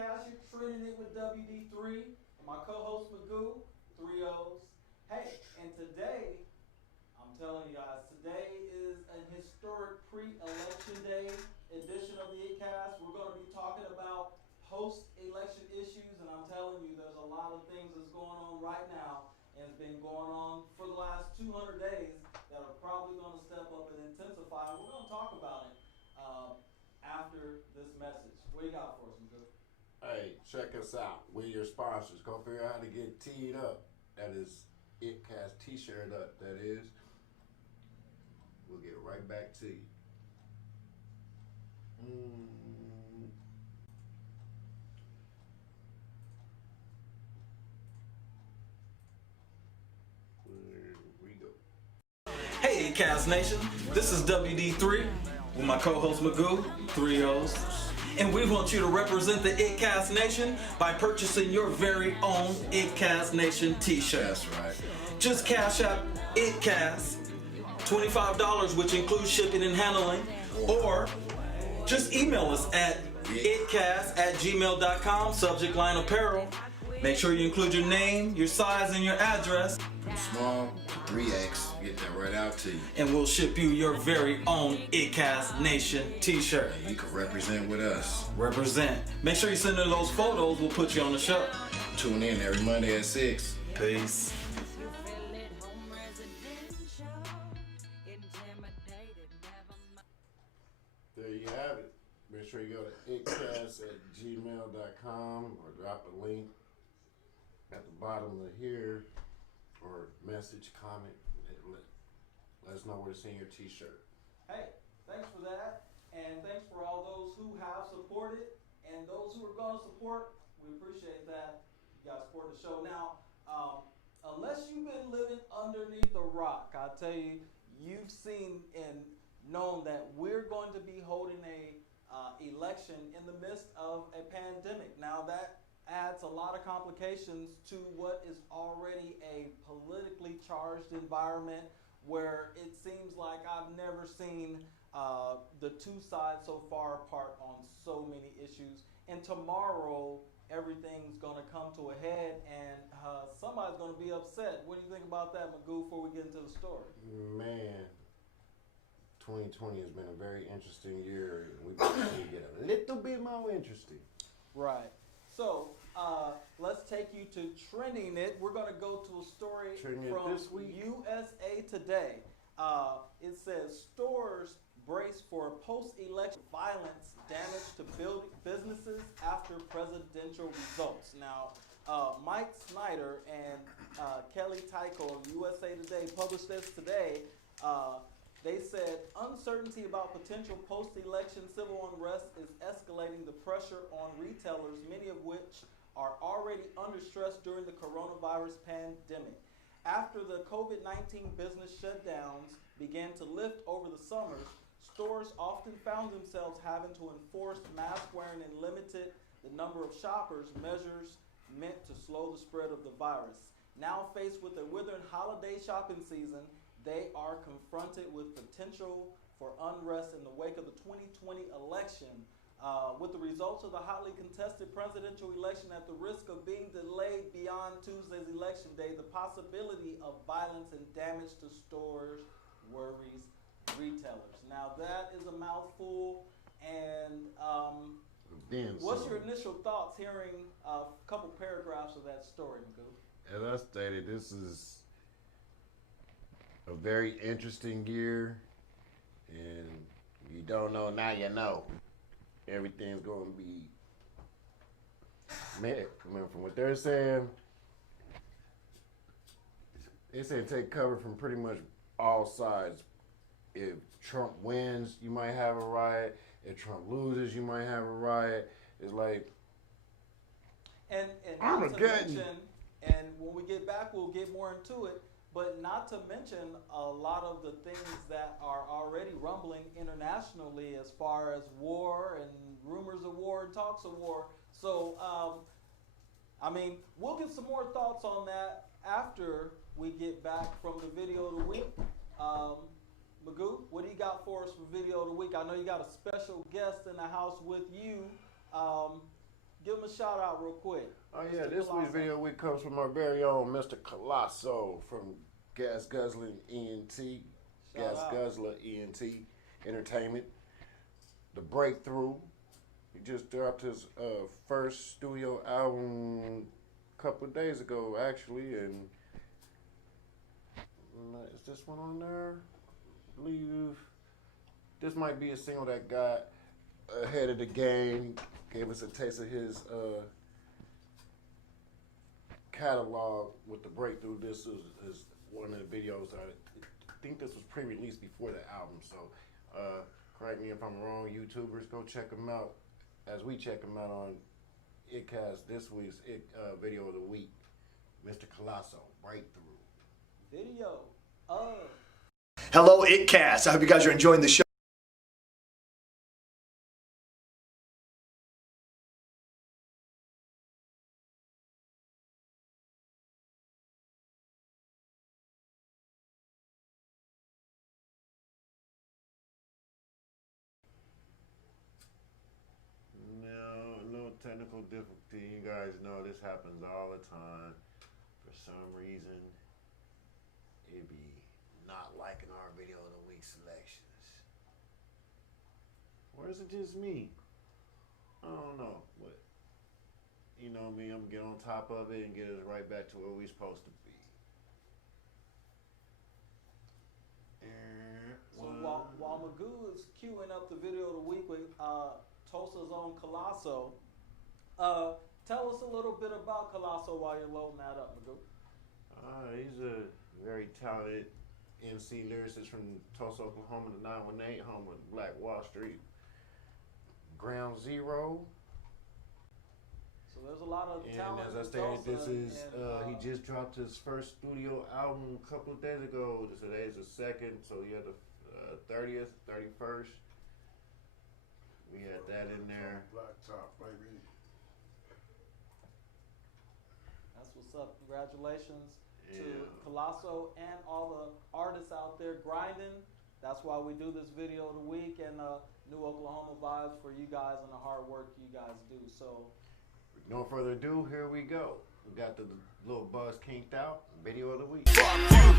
Iittcast. You're trending it with WD3. And my co-host Magoo, 3 O's. Hey, and today, I'm telling you guys, today is an historic pre-election day edition of the Iittcast. We're going to be talking about post-election issues, and I'm telling you, there's a lot of things that's going on right now, and it's been going on for the last 200 days that are probably going to step up and intensify. We're going to talk about it after this message. What you got for us, Magoo? Hey, check us out. We're your sponsors. Go figure out how to get teed up. That is Iittcast t-shirt up, that is. We'll get right back to you. Where we go. Hey, Iittcast Nation. This is WD3 with my co-host Magoo, 3 O's. And we want you to represent the Iittcast Nation by purchasing your very own Iittcast Nation t-shirt. That's right. Just cash out Iittcast, $25, which includes shipping and handling, or just email us at iittcast@gmail.com, subject line apparel. Make sure you include your name, your size, and your address, From small to 3X, get that right out to you. and we'll ship you your very own Iittcast Nation t-shirt. You can represent with us. Represent. Make sure you send in those photos. We'll put you on the show. Tune in every Monday at 6. Peace. There you have it. Make sure you go to iittcast@gmail.com or drop a link at the bottom of here or message, comment. Let us know where to send your t-shirt. Hey, thanks for that. And thanks for all those who have supported and those who are going to support. We appreciate that. You guys support the show. Now, unless you've been living underneath a rock, I tell you, you've seen and known that we're going to be holding a election in the midst of a pandemic. Now that adds a lot of complications to what is already a politically charged environment where it seems like I've never seen the two sides so far apart on so many issues. And tomorrow, everything's going to come to a head and somebody's going to be upset. What do you think about that, Magoo, before we get into the story? Man, 2020 has been a very interesting year. We probably get a little bit more interesting. Right. So, let's take you to Trending It. We're going to go to a story Trending It from this week. USA Today. It says, stores brace for post-election violence damage to businesses after presidential results. Now, Mike Snyder and Kelly Tyko of USA Today published this today. They said uncertainty about potential post-election civil unrest is escalating the pressure on retailers, many of which are already under stress during the coronavirus pandemic. After the COVID-19 business shutdowns began to lift over the summers, stores often found themselves having to enforce mask wearing and limited the number of shoppers, measures meant to slow the spread of the virus. Now faced with a withering holiday shopping season, they are confronted with potential for unrest in the wake of the 2020 election. With the results of the hotly contested presidential election at the risk of being delayed beyond Tuesday's election day, the possibility of violence and damage to stores worries retailers. Now that is a mouthful, and what's your initial thoughts hearing a couple paragraphs of that story, Magoo? As I stated, this is a very interesting year, and you don't know, now you know. Everything's going to be, man, from what they're saying, they say take cover from pretty much all sides. If Trump wins, you might have a riot. If Trump loses, you might have a riot. It's like, and not to mention, and when we get back, we'll get more into it, but not to mention a lot of the things that are already rumbling internationally as far as war and rumors of war and talks of war. So, I mean, we'll get some more thoughts on that after we get back from the video of the week. Magoo, what do you got for us for video of the week? I know you got a special guest in the house with you. Give him a shout out real quick. Oh yeah, this week's video week comes from our very own Mr. Colosso from Gas Guzzler ENT. Guzzler ENT Entertainment. The Breakthrough. He just dropped his first studio album a couple of days ago, actually, and is this one on there? I believe this might be a single that got ahead of the game, gave us a taste of his catalog with The Breakthrough. This is one of the videos. I think this was pre-released before the album, so correct me if I'm wrong, YouTubers. Go check him out as we check him out on Iittcast. This week's video of the week, Mr. Colosso, Breakthrough. Video of. Hello, Iittcast. I hope you guys are enjoying the show. No technical difficulty. You guys know this happens all the time. For some reason, it be not liking our video of the week selections. Or is it just me? I don't know. But you know me, I'm gonna get on top of it and get us right back to where we supposed to be. So while Magoo is queuing up the video of the week with Tulsa's own Colosso, tell us a little bit about Colosso while you're loading that up, Magoo. He's a very talented MC lyricist from Tulsa, Oklahoma, the 918, home of Black Wall Street, Ground Zero. So there's a lot of talent. And as I stated, this is he just dropped his first studio album a couple of days ago. Today is the 2nd, so you had the 30th, 31st. We had that in there. Blacktop, baby. That's what's up. Congratulations to Colosso and all the artists out there grinding. That's why we do this video of the week and New Oklahoma vibes for you guys and the hard work you guys do. So, with no further ado, here we go. We got the little buzz kinked out. Video of the week. Fuck you,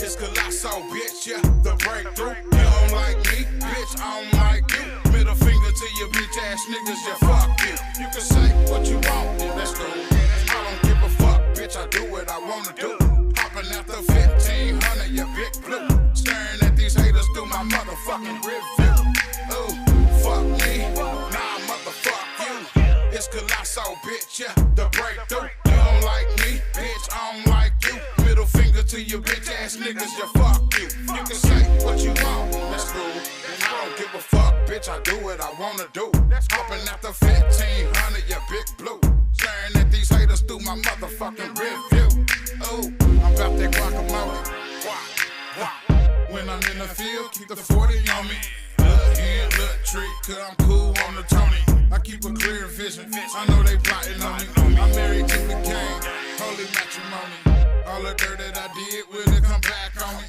it's Colosso, bitch, yeah, the breakthrough. You don't like me, bitch, I don't like you. Middle finger to your bitch ass niggas, yeah, fuck you. You can say what you want, yeah, that's cool. I don't give a fuck, bitch, I do what I wanna do. Hopping after 1500, yeah, big blue. Staring at these haters through my motherfucking review. Ooh, fuck me, nah, motherfuck you. It's Colosso, bitch, yeah, the breakthrough. You don't like me, bitch, I don't like you. Middle finger to your bitch ass niggas, yeah, fuck you. You can say what you want, that's cool. I don't give a fuck, bitch, I do what I wanna do. Hopping after 1500, yeah, big blue. Staring at these haters through my motherfucking review. Ooh, I'm about that guacamole. When I'm in the field, keep the 40 on me. Look here, look trick, cause I'm cool on the Tony. I keep a clear vision, I know they plotting on me. I'm married to the game, holy matrimony. All the dirt that I did, will it come back on me?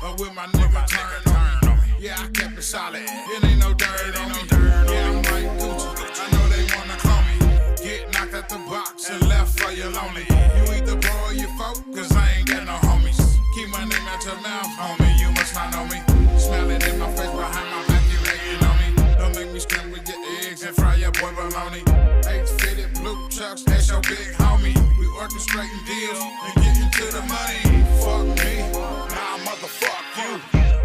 But will my nigga turn on me? Yeah, I kept it solid, it ain't no dirt on me. Yeah, I'm like Gucci, I know they wanna clone me. Get knocked out the box and left for you lonely. You either bro or you folk, cause I ain't got no homies. Keep my name out your mouth, homie, you must not know me. Smell it in my face, behind my back, you hating on me. Don't make me scramble your eggs and fry your boy bologna. H-fitted blue chucks, that's your big homie. We orchestrating deals and getting to the money. Fuck me, nah, motherfuck you.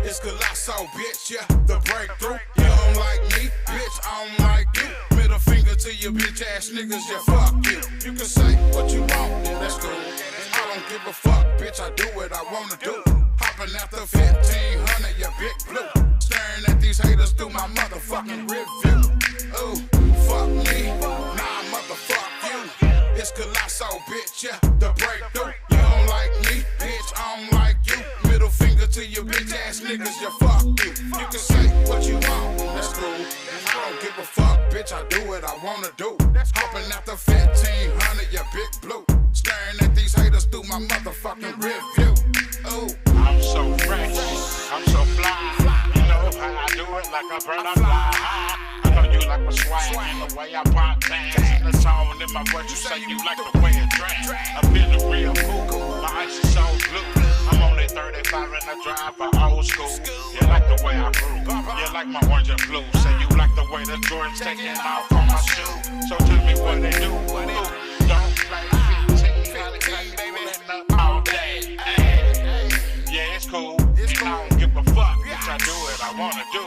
It's Colosso, bitch, yeah, the breakthrough. You don't like me, bitch, I don't like you. Middle finger to your bitch ass niggas, yeah, fuck you. You can say what you want, yeah, that's cool. I don't give a fuck, bitch, I do what I wanna do. Hopping after 1500, yeah, big blue. Staring at these haters through my motherfucking review. Ooh, fuck me, nah, motherfuck you. It's Colosso, bitch, yeah, the breakthrough. You don't like me, bitch, I don't like you. Middle finger to your bitch ass niggas, yeah, fuck you. You can say what you want, that's cool. I don't give a fuck, bitch, I do what I wanna do. Hopping after 1500, yeah, big blue. Staring at these haters through my motherfucking review. Ooh, I'm so fresh, I'm so fly. You know how I do it, like a bird I fly high. I know you like my swag, the way I pop tags. And the tone in my voice, you say you like the way it drags. I've been a real fool, my ice is so blue. I'm only 35 and I drive for old school. You like the way I grew, you like my orange and blue. Say you like the way the Jordan's taking off on my shoe. So tell me what they do. Don't play 15, baby, all day. Ay. Yeah, it's cool, and I don't give a fuck. Bitch, I do it, I wanna do.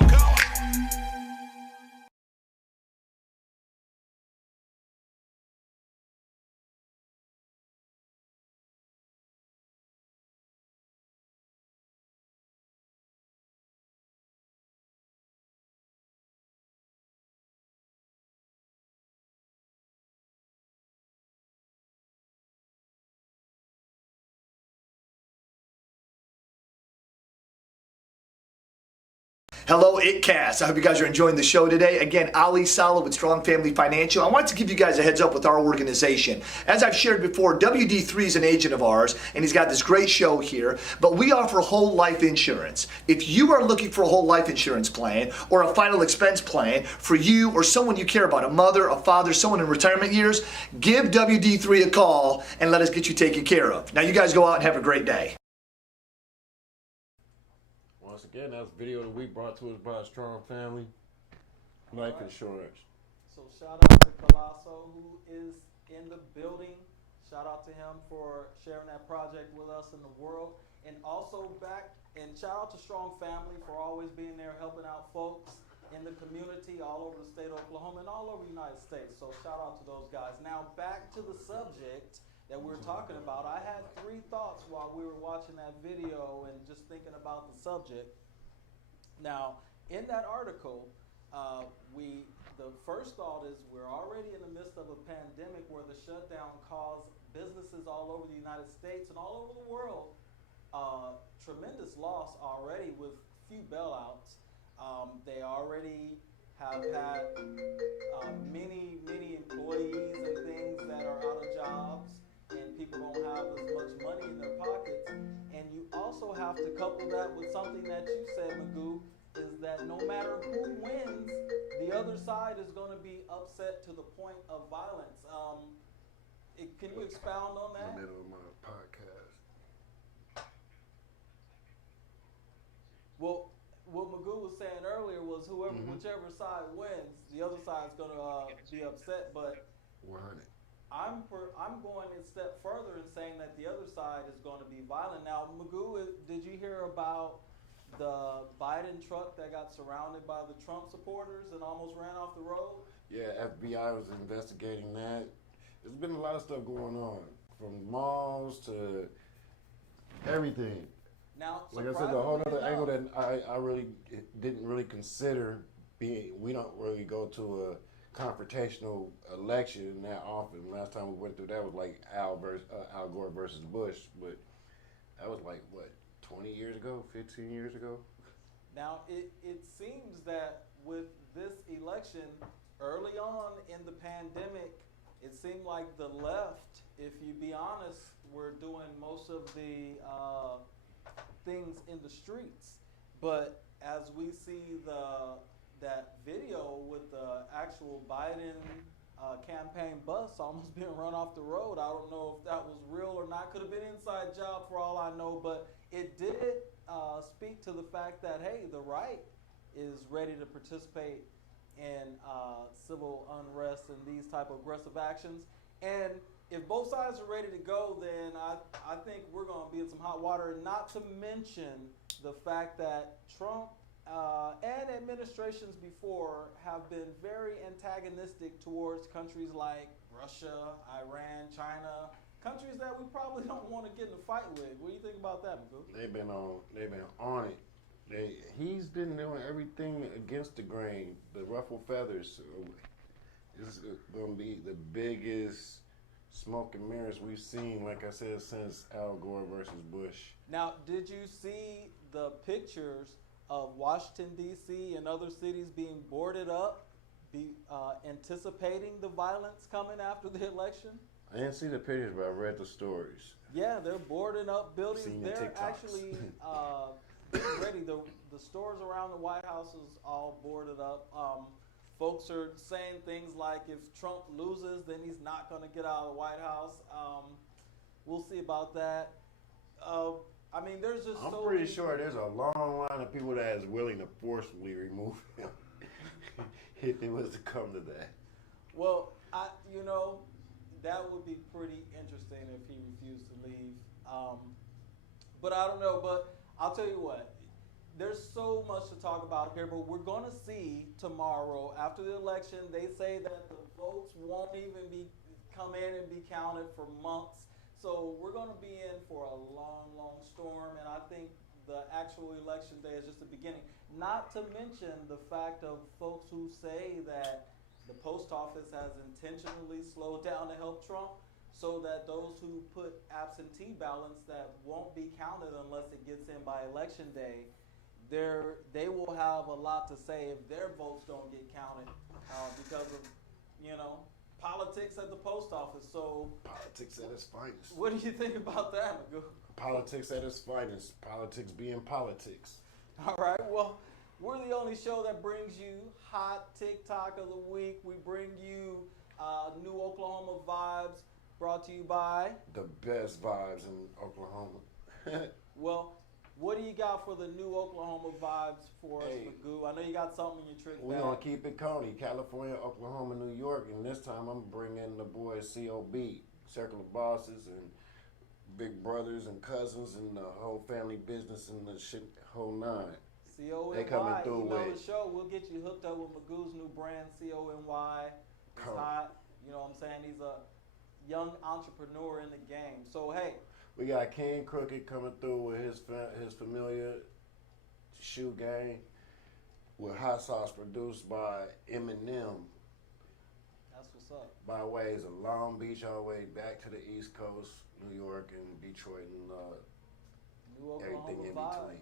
Hello, Iittcast. I hope you guys are enjoying the show today. Again, Ali Saleh with Strong Family Financial. I wanted to give you guys a heads up with our organization. As I've shared before, WD3 is an agent of ours, and he's got this great show here. But we offer whole life insurance. If you are looking for a whole life insurance plan or a final expense plan for you or someone you care about, a mother, a father, someone in retirement years, give WD3 a call and let us get you taken care of. Now, you guys go out and have a great day. Once again, that's a video that we brought to us by Strong Family Life Insurance. So shout out to Colosso, who is in the building. Shout out to him for sharing that project with us in the world. And also shout out to Strong Family for always being there helping out folks in the community all over the state of Oklahoma and all over the United States. So shout out to those guys. Now back to the subject that we're talking about. I had 3 thoughts while we were watching that video and just thinking about the subject. Now, in that article, the first thought is we're already in the midst of a pandemic where the shutdown caused businesses all over the United States and all over the world tremendous loss already with few bailouts. They already have had many employees and things that are out of jobs, and people don't have as much money in their pockets. And you also have to couple that with something that you said, Magoo, is that no matter who wins, the other side is going to be upset to the point of violence. Can you expound on that? In the middle of my podcast. Well, what Magoo was saying earlier was whichever side wins, the other side's going to be upset. But 100. I'm going a step further in saying that the other side is going to be violent. Now, Magoo, did you hear about the Biden truck that got surrounded by the Trump supporters and almost ran off the road? Yeah, FBI was investigating that. There's been a lot of stuff going on, from malls to everything. Now, like I said, the whole other angle that I really didn't really consider being, we don't really go to a confrontational election that often. Last time we went through that was like Al Gore versus Bush, but that was like, what, 20 years ago, 15 years ago? Now, it seems that with this election, early on in the pandemic, it seemed like the left, if you be honest, were doing most of the things in the streets. But as we see that video with the actual Biden campaign bus almost being run off the road, I don't know if that was real or not. Could have been inside job for all I know, but it did speak to the fact that, hey, the right is ready to participate in civil unrest and these type of aggressive actions. And if both sides are ready to go, then I think we're going to be in some hot water. Not to mention the fact that Trump and administrations before have been very antagonistic towards countries like Russia, Iran, China, countries that we probably don't want to get in a fight with. What do you think about that, Magoo? They've been on it. He's been doing everything against the grain, the ruffle feathers. This is going to be the biggest smoke and mirrors we've seen, like I said, since Al Gore versus Bush. Now, did you see the pictures of Washington, D.C. and other cities being boarded up, anticipating the violence coming after the election? I didn't see the pictures, but I read the stories. Yeah, they're boarding up buildings. They're TikToks. actually getting ready. The stores around the White House is all boarded up. folks are saying things like if Trump loses, then he's not going to get out of the White House. We'll see about that. I mean, there's just I'm pretty sure there's a long line of people that is willing to forcibly remove him if it was to come to that. Well, that would be pretty interesting if he refused to leave. But I don't know. But I'll tell you what. There's so much to talk about here, but we're going to see tomorrow after the election. They say that the votes won't even come in and be counted for months. So we're going to be in for a long, long storm, and I think the actual election day is just the beginning. Not to mention the fact of folks who say that the post office has intentionally slowed down to help Trump so that those who put absentee ballots that won't be counted unless it gets in by election day, they will have a lot to say if their votes don't get counted because of, politics at the post office. So politics at its finest. What do you think about that, Magoo? Politics at its finest. Politics being politics. All right. Well, we're the only show that brings you hot TikTok of the week. We bring you new Oklahoma vibes brought to you by the best vibes in Oklahoma. Well, what do you got for the new Oklahoma vibes for us, Magoo? I know you got something in your trick bag. We're going to keep it Coney, California, Oklahoma, New York, and this time I'm bringing the boys COB, Circle of Bosses, and big brothers and cousins and the whole family business and the whole nine. CONY. They coming through with the show. We'll get you hooked up with Magoo's new brand, CONY. It's hot. You know what I'm saying? He's a young entrepreneur in the game. So, hey. We got King Crooked coming through with his familiar shoe game with Hot Sauce produced by Eminem. That's what's up. By ways of Long Beach all the way back to the East Coast, New York and Detroit and New Oklahoma everything in vibes. between.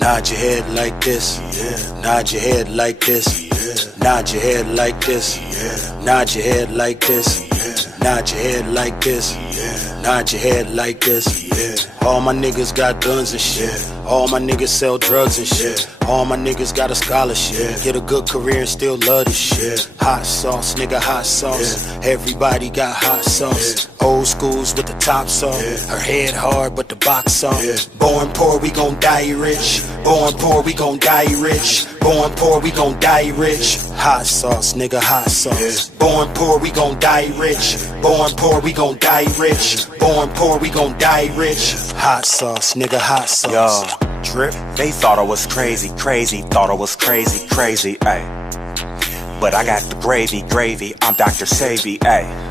Nod your head like this. Yeah. Nod your head like this. Yeah. Nod your head like this. Yeah. Nod your head like this. Yeah. Nod your head like this. Yeah. Nod your head like this. Yeah. All my niggas got guns and shit. Yeah. All my niggas sell drugs and shit. Yeah. All my niggas got a scholarship. Yeah. Get a good career and still love this shit. Yeah. Hot sauce, nigga, hot sauce. Yeah. Everybody got hot sauce. Yeah. Old schools with the tops off. Yeah. Her head hard, but the box off. Yeah. Born poor, we gon' die rich. Born poor, we gon' die rich. Born poor, we gon' die rich. Hot sauce, nigga, hot sauce. Yeah. Born poor, we gon' die rich. Born poor, we gon' die rich. Born poor, we gon' die rich. Hot sauce, nigga, hot sauce. Yo, drip, they thought I was crazy, thought I was crazy, ayy. But I got the gravy, I'm Dr. Savy, ayy.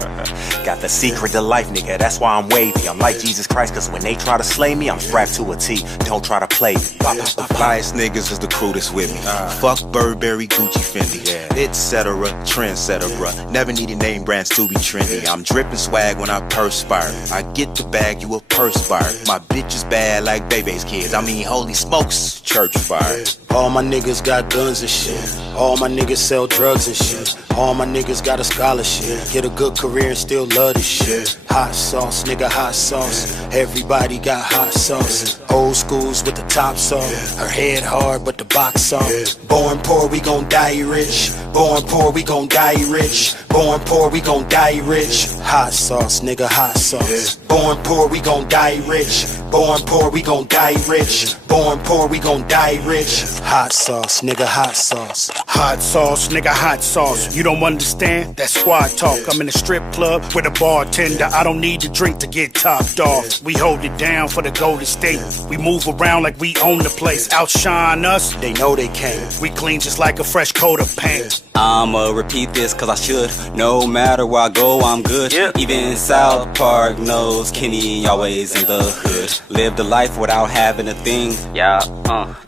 Got the secret to life, nigga, that's why I'm wavy. I'm like Jesus Christ, cause when they try to slay me, I'm strapped to a T, don't try to play me. The flyest niggas is the crew that's with me. Fuck Burberry, Gucci, Fendi, etc., trendsetter, bruh. Never needed name brands to be trendy. I'm dripping swag when I perspire. I get the bag, you a perspire. My bitch is bad like Bebe's kids. I mean, holy smokes, church fire. All my niggas got guns and shit. All my niggas sell drugs and shit. All my niggas got a scholarship. Get a good career and still love this shit. Hot sauce, nigga, hot sauce. Everybody got hot sauce. Old schools with the tops off. Her head hard, but the box off. Born poor, we gon' die rich. Born poor, we gon' die rich. Born poor, we gon' die rich. Hot sauce, nigga, hot sauce. Born poor, we gon' die rich. Born poor, we gon' die rich. Born poor, we gon' die rich. Hot sauce, nigga, hot sauce. Hot sauce, nigga, hot sauce. You don't understand? That's squad talk. I'm in a strip club with a bartender. I don't need to drink to get topped off. We hold it down for the Golden State. We move around like we own the place. Outshine us, They know they can't. we clean just like a fresh coat of paint. I'ma repeat this cause I should. No matter where I go, I'm good. Even South Park knows Kenny always in the hood. Live the life without having a thing.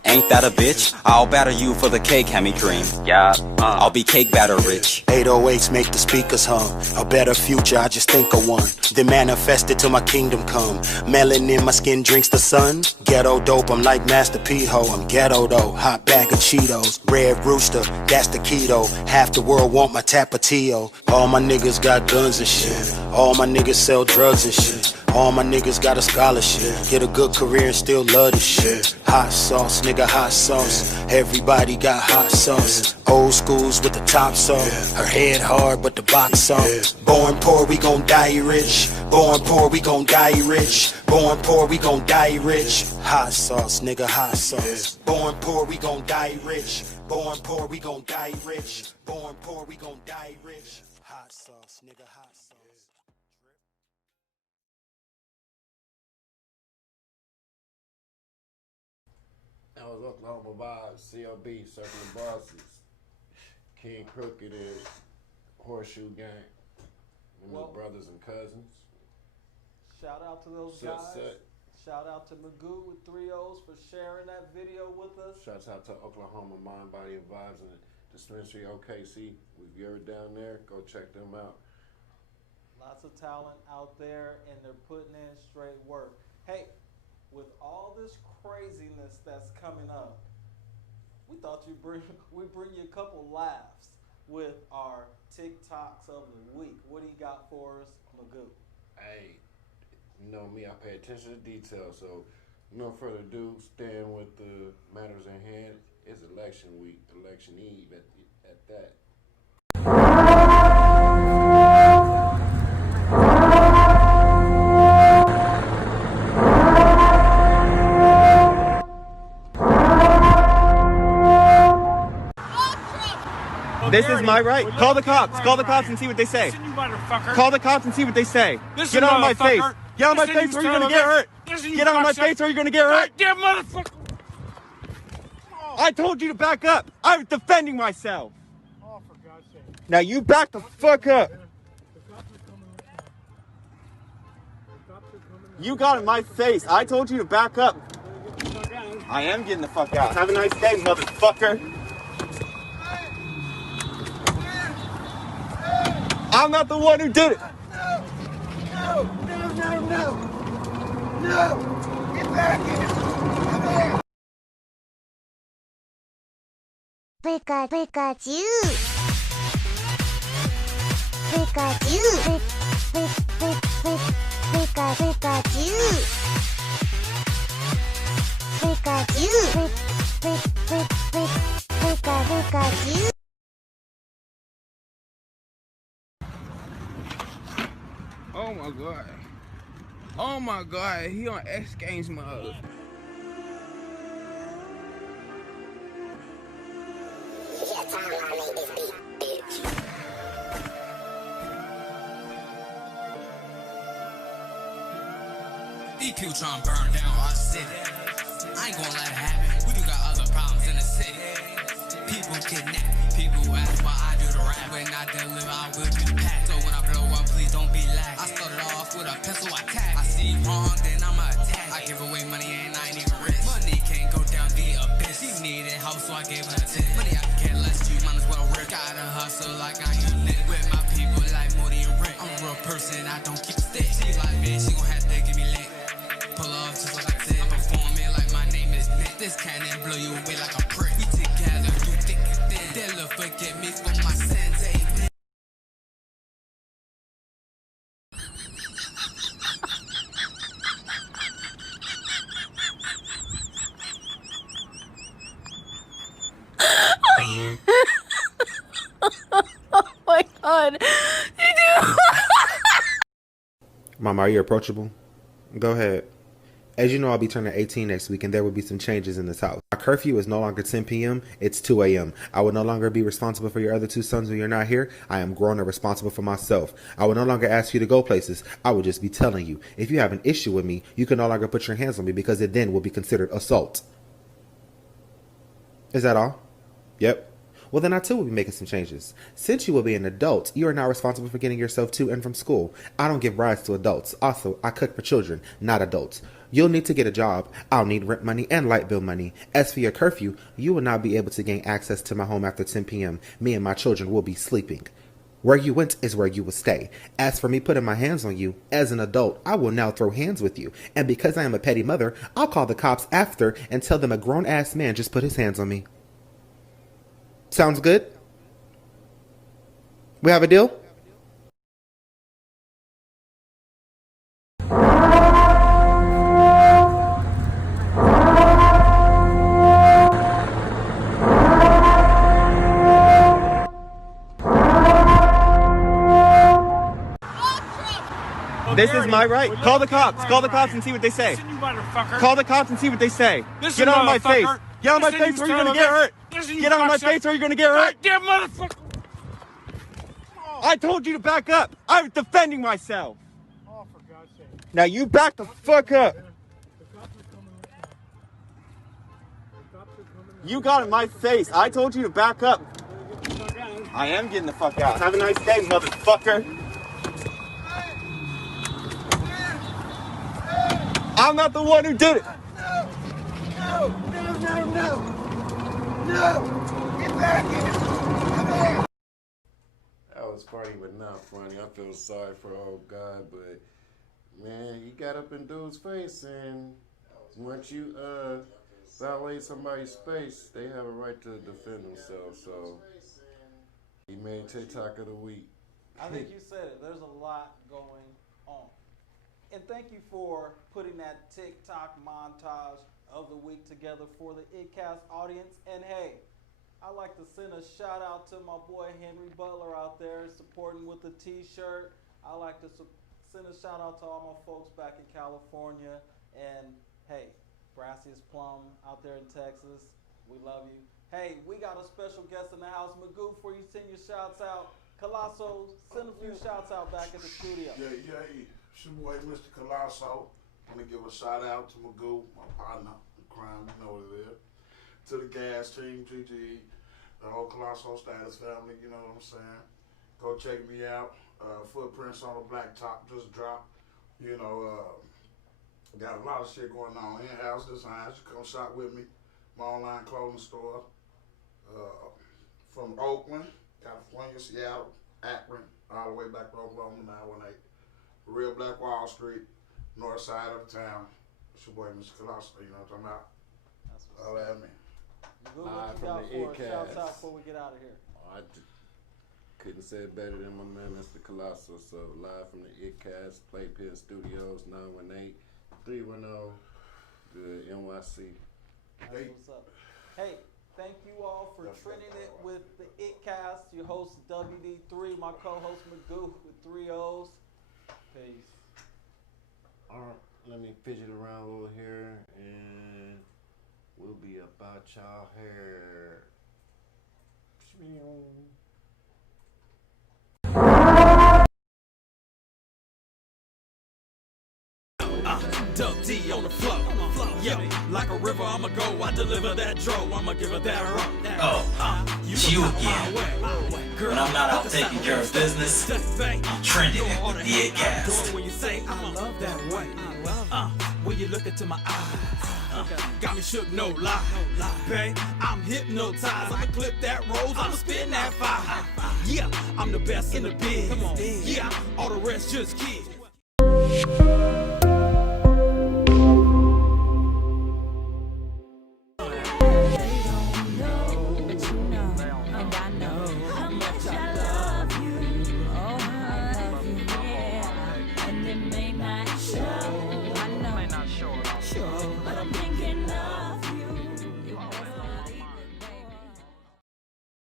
Ain't that a bitch? I'll batter you for the cake, hand me cream. I'll be cake batter rich. 808s make the speakers hum. A better future, I just think of one. Then manifest it till my kingdom come. Melanin, my skin drinks the sun. Ghetto dope, I'm like Master P-Ho. I'm ghetto though, hot bag of Cheetos. Red Rooster, that's the keto. Half the world want my Tapatio. All my niggas got guns and shit. All my niggas sell drugs and shit. All my niggas got a scholarship. Get a good career and still love this shit. Hot sauce, nigga, hot sauce. Everybody got hot sauce. Old schools with the tops off. Her head hard, but the box off. Born poor, we gon' die rich. Born poor, we gon' die rich. Born poor, we gon' die rich. Hot sauce, nigga, hot sauce. Born poor, we gon' die rich. Born poor, we gon' die rich. Born poor, we gon' die rich. Hot sauce, nigga, hot sauce. That was Oklahoma Vibes, CLB, Circle of Bosses, King Crooked is Horseshoe Gang. Well, brothers and cousins. Shout out to those guys. Shout out to Magoo with 3 O's for sharing that video with us. Shouts out to Oklahoma Mind, Body, and Vibes and Dispensary OKC. If you're ever down there, go check them out. Lots of talent out there, and they're putting in straight work. Hey, with all this craziness that's coming up, we thought we'd bring you a couple laughs with our TikToks of the week. What do you got for us, Magoo? Hey, you know me, I pay attention to detail, so no further ado, staying with the matters in hand. It's election week, election eve at that. This is my right. Call the cops. Call the cops and see what they say. Call the cops and see what they say. Get out of my face. Get out of my face or you're going to get hurt. Get out of my face or you're going to get hurt. Motherfucker. I told you to back up. I'm defending myself. Oh, for God's sake. Now you back the fuck up. You got in my face. I told you to back up. I am getting the fuck out. Have a nice day, motherfucker. I'm not the one who did it. No. Get back here. Come here. Pikachu. Pikachu. Pikachu. Oh my god. Oh my god, he on X Games mode. These people trying to burn down our city. I ain't gonna let it happen. We do got other problems in the city. People kidnap. People ask why I do the rap. When I deliver, I will do the pack. So when I blow up, please don't be lax. I started off with a pencil attack. I see wrong, then I'ma attack. I give away money and I ain't even rich. Money can't go down the abyss. She needed house, so I gave her a tip. Money I can care less, you might as well rip. Gotta hustle like I ain't lit. With my people like Moody and Rick. I'm a real person, I don't keep stick. She like me, she gon' have to give me lick. Pull off just like I said. I'm performing like my name is Nick. This cannon blow you away like a prick. We together, you thick and thin. They'll forget me for my sins, amen. Oh my god. Mama, are you approachable? Go ahead. As you know, I'll be turning 18 next week, and there will be some changes in this house. I curfew is no longer 10 p.m., it's 2 a.m. I will no longer be responsible for your other two sons when you're not here. I am grown and responsible for myself. I will no longer ask you to go places. I will just be telling you. If you have an issue with me, you can no longer put your hands on me because it then will be considered assault. Is that all? Yep. Well, then I too will be making some changes. Since you will be an adult, you are now responsible for getting yourself to and from school. I don't give rides to adults. Also, I cook for children, not adults. You'll need to get a job. I'll need rent money and light bill money. As for your curfew, you will not be able to gain access to my home after 10 p.m. Me and my children will be sleeping. Where you went is where you will stay. As for me putting my hands on you, as an adult, I will now throw hands with you. And because I am a petty mother, I'll call the cops after and tell them a grown-ass man just put his hands on me. Sounds good? We have a deal? This is my right. Call the cops. Call the cops and see what they say. Call the cops and see what they say. Get out of my face. Get out of my face or you're going to get hurt. Get out of my face or you're going to get hurt. Goddamn motherfucker! I told you to back up. I was defending myself. Oh, for God's sake. Now you back the fuck up. You got in my face. I told you to back up. I am getting the fuck out. Have a nice day, motherfucker. I'm not the one who did it. No! Get back here! Come here! That was funny, but not funny. I feel sorry for old God, but man, he got up in dude's face, and once you violate somebody's space, they have a right to defend themselves. So he made TikTok of the week. I think you said it. There's a lot going on. And thank you for putting that TikTok montage of the week together for the Iittcast audience. And hey, I'd like to send a shout out to my boy Henry Butler out there supporting with the t-shirt. I'd like to send a shout out to all my folks back in California. And hey, Brassius Plum out there in Texas, we love you. Hey, we got a special guest in the house. Magoo, before you send your shouts out, Colosso, send a few shouts out back in the studio. Yeah. It's your boy, Mr. Colosso. I want to give a shout out to Magoo, my partner in crime, you know what it is. To the Gas Team, GG, the whole Colosso Status family, you know what I'm saying. Go check me out. Footprints on the Blacktop just dropped. You know, got a lot of shit going on. In-house designs, you come shop with me. My online clothing store. From Oakland, California, Seattle, Akron, all the way back to Oklahoma 918. Real Black Wall Street, north side of the town. It's your boy, Mr. Colosso, you know what I'm talking about? That's what's All that, man. Magoo, what you got for us? Shouts out before we get out of here. I couldn't say it better than my man, Mr. Colosso. So, live from the Iittcast, Playpen Studios, 918-310, the NYC. That's what's up. Hey, thank you all for trending it with the Iittcast. Your host, WD3, my co-host, Magoo, with 3 O's. Peace. All right, let me fidget around a little here, and we'll be about y'all here. Dub D on the flow. Yo, like a river, I'ma go. I deliver that dro. I'ma give her that run. It's you again. When I'm not out taking care of business, I'm trending it with the Iittcast. When you say I love that way, when you look into my eyes, got me shook, no lie. Babe, I'm hypnotized. I'ma clip that rose, I'ma spin that fire. Yeah, I'm the best in the biz. Yeah, all the rest just kids.